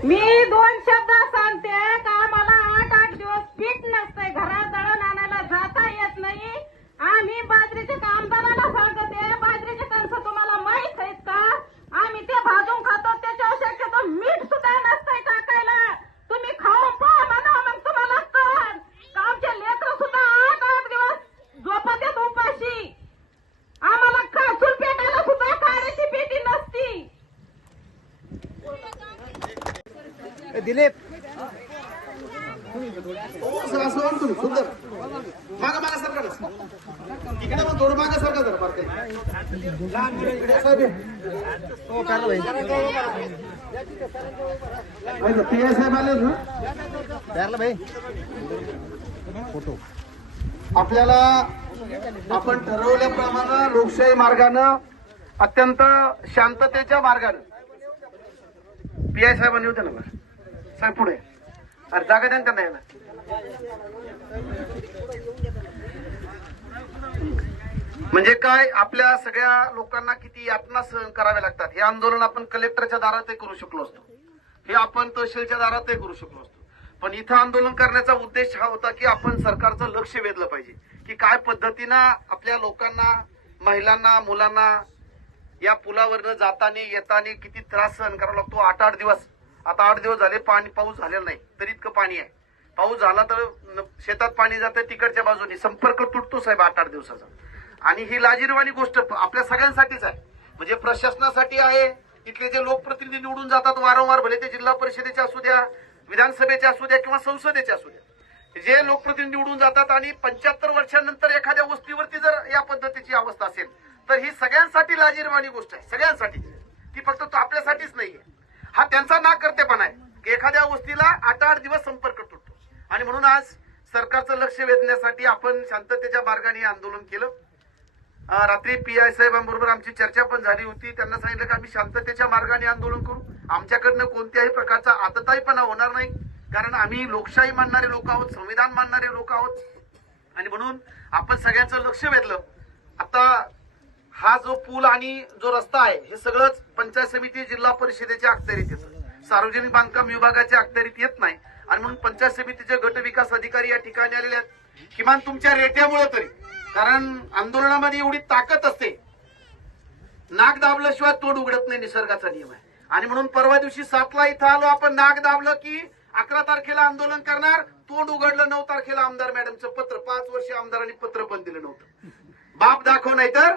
मी दोनशे शब्द सांगते का आम्हाला आठ आठ दिवस पीठ नसतंय घरात दळण आणायला जाता येत नाही आम्ही बाजरीच्या कामदाराला सांगते बाजरीचे कणस तुम्हाला माहीत आहेत का आम्ही ते भाजून खातो त्याच्यावर शक्यतो मीठ सुद्धा नसतंय टाकायला तुम्ही खाऊन पहा म्हणा मग तुम्हाला कळण का आमचे लेकर सुद्धा आठ आठ दिवस झोपत येत उपाशी आम्हाला का चूल पेटायला सुद्धा काड्याची पेटी नसती दिलीप. सुंदर. मागा मागा सरका ना. इकडे मग थोडं मागा सरका जरा फार काही. साहेब, हो भाई साहेब आले ना फोटो. आपल्याला आपण ठरवल्याप्रमाणे लोकशाही मार्गानं अत्यंत शांततेच्या मार्गानं पी आय साहेबांनी होते ना. साहेब पुढे. अरे जागा द्या ना त्यांना यायला. म्हणजे काय आपल्या सगळ्या लोकांना किती यातना सहन कराव्या लागतात? हे आंदोलन आपण कलेक्टरच्या दारातही करू शकलो असतो. हे आपण तहसीलच्या दारातही करू शकलो असतो. पण इथं आंदोलन करण्याचा उद्देश हा होता की आपण सरकारचं लक्ष वेधलं पाहिजे. की काय पद्धतीनं आपल्या लोकांना महिलांना मुलांना या पुलावरनं जाताना येताना किती त्रास सहन करावा लागतो? आठ आठ दिवस आता आठ दिवस झाले पाणी पाऊस झालेला नाही. तरी इतकं पाणी आहे. पाऊस झाला तर न- शेतात पाणी जातं तिकडच्या बाजूने. संपर्क तुटतो साहेब आठ आठ दिवसाचा. आणि ही लाजीरवाणी गोष्ट आपल्या सगळ्यांसाठीच आहे. म्हणजे प्रशासनासाठी आहे. इथले जे लोकप्रतिनिधी निवडून जातात वारंवार भले ते जिल्हा परिषदेचे असू द्या विधानसभेचे असू द्या किंवा संसदेचे असू द्या. जे लोकप्रतिनिधी निवडून जातात आणि पंच्याहत्तर वर्षानंतर एखाद्या वस्तीवरती जर या पद्धतीची अवस्था असेल तर ही सगळ्यांसाठी लाजीरवाणी गोष्ट आहे. सगळ्यांसाठी ती फक्त तो आपल्यासाठीच नाहीये. हा त्यांचा नाकर्तेपणा आहे की एखाद्या वस्तीला आठ आठ दिवस संपर्क तुटतो. आणि म्हणून आज सरकारचं लक्ष वेधण्यासाठी आपण शांततेच्या मार्गाने आंदोलन केलं. रात्री पी आय साहेबांबरोबर आमची चर्चा पण झाली होती. त्यांना सांगितलं की आम्ही शांततेच्या मार्गाने आंदोलन करू. आमच्याकडनं कोणत्याही प्रकारचा आतताईपणा होणार नाही. कारण आम्ही लोकशाही मानणारे लोक आहोत संविधान मानणारे लोक आहोत. आणि म्हणून आपण सगळ्यांचं लक्ष वेधलं. आता हा जो पूल आणि जो रस्ता आहे हे सगळंच पंचायत समिती जिल्हा परिषदेच्या अखत्यारीत येतं सार्वजनिक बांधकाम विभागाच्या अखत्यारीत येत नाही. आणि म्हणून पंचायत समितीचे गट विकास अधिकारी या ठिकाणी आलेले आहेत. किमान तुमच्या रेट्यामुळे तरी. कारण आंदोलनामध्ये एवढी ताकद असते. नाक दाबल्याशिवाय तोड उघडत नाही निसर्गाचा नियम आहे. आणि म्हणून परवा दिवशी सातला इथं आलो आपण नाक दाबलं की अकरा तारखेला आंदोलन करणार तोंड उघडलं नऊ तारखेला आमदार मॅडमचं पत्र. पाच वर्ष आमदारांनी पत्र पण दिलं नव्हतं. बाप दाखव नाही तर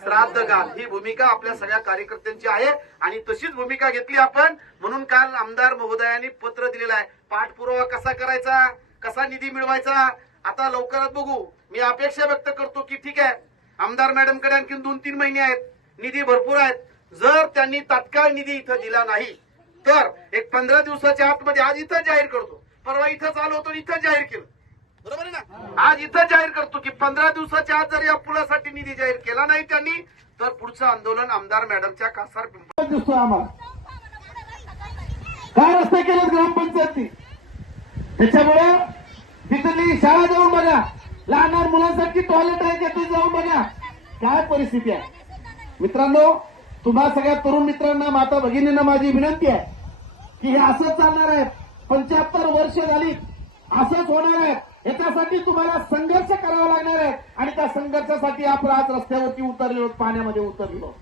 श्राद्ध घाल ही भूमिका आपल्या सगळ्या कार्यकर्त्यांची आहे आणि तशीच भूमिका घेतली आपण. म्हणून काल आमदार महोदयांनी पत्र दिलेलं आहे. पाठपुरावा कसा करायचा? कसा निधी मिळवायचा? आता लवकरात बघू. मी अपेक्षा व्यक्त करतो की ठीक आहे. आमदार मॅडमकडे आणखी दोन तीन महिने आहेत. निधी भरपूर आहेत. जर त्यांनी तात्काळ निधी इथं दिला नाही तर एक पंधरा दिवसाच्या आतमध्ये आज इथं जाहीर करतो. परवा इथं चालू होतो इथं जाहीर केलं. बरोबर आहे ना? आज इथं जाहीर करतो की पंधरा दिवसाच्या आत जर या पुलासाठी निधी जाहीर केला नाही त्यांनी तर पुढचं आंदोलन आमदार मॅडमच्या कासार पिंपळ दिसतो आम्हाला? काय रस्ते केलेत ग्रामपंचायती? त्याच्यामुळे तिथली शाळा जाऊन बघा. लहान लहान मुलांसाठी टॉयलेट आहे त्यातून जाऊन बघा. काय परिस्थिती आहे? मित्रांनो तुम्हा सगळ्या तरुण मित्रांना माता भगिनींना माझी विनंती आहे की हे असंच चालणार आहे. पंच्याहत्तर वर्ष झाली असंच होणार आहे. याच्यासाठी तुम्हाला संघर्ष करावा लागणार आहे. आणि त्या संघर्षासाठी आपण आज रस्त्यावरती उतरलो पाण्यामध्ये उतरलो.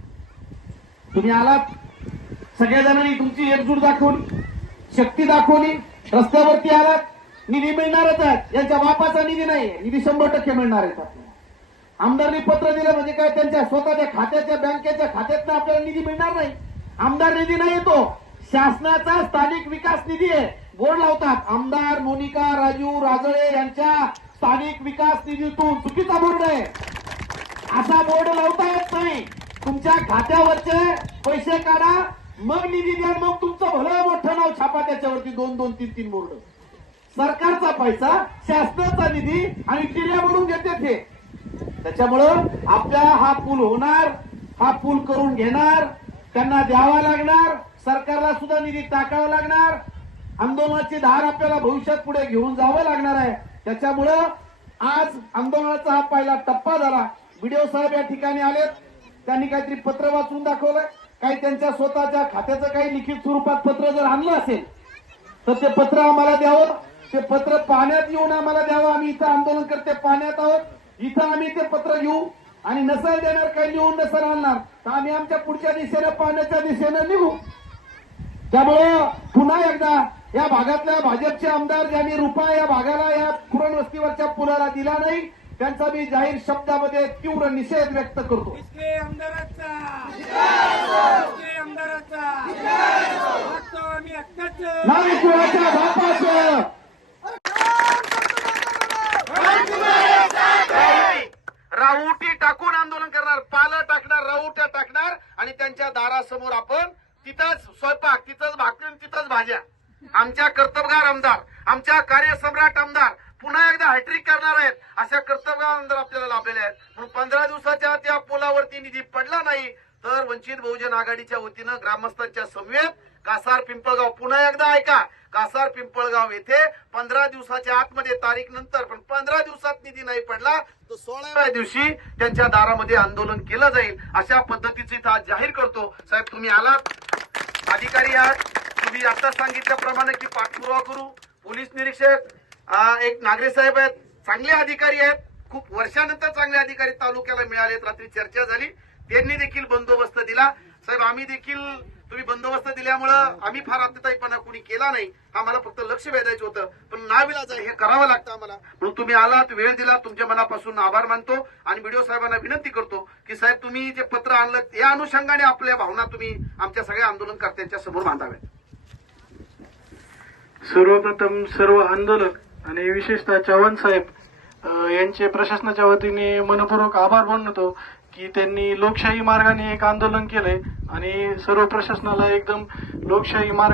तुम्ही आलात. सगळ्या जणांनी तुमची एकजूट दाखवली शक्ती दाखवली. रस्त्यावरती आलात. निधी मिळणारच आहे यांच्या बापाचा निधी नाही निधी शंभर टक्के मिळणार आहे आमदारनी पत्र दिलं म्हणजे काय? त्यांच्या स्वतःच्या खात्याच्या बँकेच्या खात्यातनं आपल्याला निधी मिळणार नाही. आमदार निधी नाही तो. शासनाचा स्थानिक विकास निधी आहे. बोर्ड लावतात. आमदार मोनिका राजू राजळे यांच्या स्थानिक विकास निधीतून चुकीचा बोर्ड आहे. असा बोर्ड लावता येत नाही. तुमच्या खात्यावरचे पैसे काढा मग निधी द्या मग तुमचं भलं मोठं नाव छापा त्याच्यावरती दोन दोन तीन तीन बोर्ड. सरकारचा पैसा शासनाचा निधी आणि टिऱ्या म्हणून घेते ते. त्याच्यामुळं आपल्या हा पूल होणार हा पूल करून घेणार त्यांना द्यावा लागणार सरकारला सुद्धा निधी टाकावा लागणार आंदोलनाची धार आपल्याला भविष्यात पुढे घेऊन जावं लागणार आहे. त्याच्यामुळं आज आंदोलनाचा हा पहिला टप्पा झाला. व्हिडिओ साहेब या ठिकाणी आलेत. त्यांनी काहीतरी पत्र वाचून दाखवलंय. काही त्यांच्या स्वतःच्या खात्याचं काही लिखित स्वरूपात पत्र जर आणलं असेल तर ते पत्र आम्हाला द्यावं. ते पत्र पाण्यात येऊन आम्हाला द्यावं. आम्ही इथं आंदोलन करते पाण्यात आहोत. इथं आम्ही ते पत्र घेऊ. आणि नसेल देणार काही लिहून नसेल आणणार तर आम्ही आमच्या पुढच्या दिशेनं पाण्याच्या दिशेनं निघू. त्यामुळं पुन्हा एकदा या भागातल्या भाजपचे आमदार ज्यांनी रुपया या भागाला या कुरण वस्तीवरच्या पुलाला दिला नाही त्यांचा मी जाहीर शब्दामध्ये तीव्र निषेध व्यक्त करतो. आमदाराचा नाही कुणाच्या बापाचं राहुटी टाकून आंदोलन करणार पालं टाकणार राहुट्या टाकणार आणि त्यांच्या दारासमोर आपण तिथंच स्वयंपाक तिथंच भाकरी तिथंच भाज्या. आमच्या कर्तबगार आमदार आमच्या कार्यसम्राट आमदार पुन्हा एकदा हॅट्रिक करणार आहेत. अशा कर्तबगार आमदार आपल्याला लाभलेले आहेत. म्हणून पंधरा दिवसाच्या त्या पुलावरती निधी पडला नाही तर वंचित बहुजन आघाडीच्या वतीनं ग्रामस्थांच्या समवेत कासार पिंपळगाव पुन्हा एकदा ऐका. कासार पिंपळगाव येथे पंधरा दिवसाच्या आतमध्ये तारीख नंतर पण पंधरा दिवसात निधी नाही पडला तर सोळाव्या दिवशी त्यांच्या दारामध्ये आंदोलन केलं जाईल. अशा पद्धतीचे इथं आज जाहीर करतो. साहेब तुम्ही आलात. अधिकारी आहात. मी आता सांगितल्याप्रमाणे की पाठपुरावा करू. पोलीस निरीक्षक एक नागरे साहेब आहेत. चांगले अधिकारी आहेत. खूप वर्षानंतर चांगले अधिकारी तालुक्याला मिळालेत. रात्री चर्चा झाली. त्यांनी देखील बंदोबस्त दिला. साहेब आम्ही देखील तुम्ही बंदोबस्त दिल्यामुळं आम्ही फार आत्मताईपणा कुणी केला नाही. आम्हाला फक्त लक्ष वेधायचं होतं. पण नाविलाज आहे हे करावं लागतं आम्हाला. म्हणून तुम्ही आलात वेळ दिला तुमच्या मनापासून आभार मानतो आणि व्हिडिओ साहेबांना विनंती करतो की साहेब तुम्ही जे पत्र आणलं या अनुषंगाने आपल्या भावना तुम्ही आमच्या सगळ्या आंदोलनकर्त्यांच्या समोर मांडाव्यात. सर्वप्रथम सर्व आंदोलक आणि विशेषतः चव्हाण साहेब यांचे प्रशासनाच्या वतीने मनपूर्वक आभार मानतो की त्यांनी लोकशाही मार्गाने एक आंदोलन केलंय आणि सर्व प्रशासनाला एकदम लोकशाही मार्ग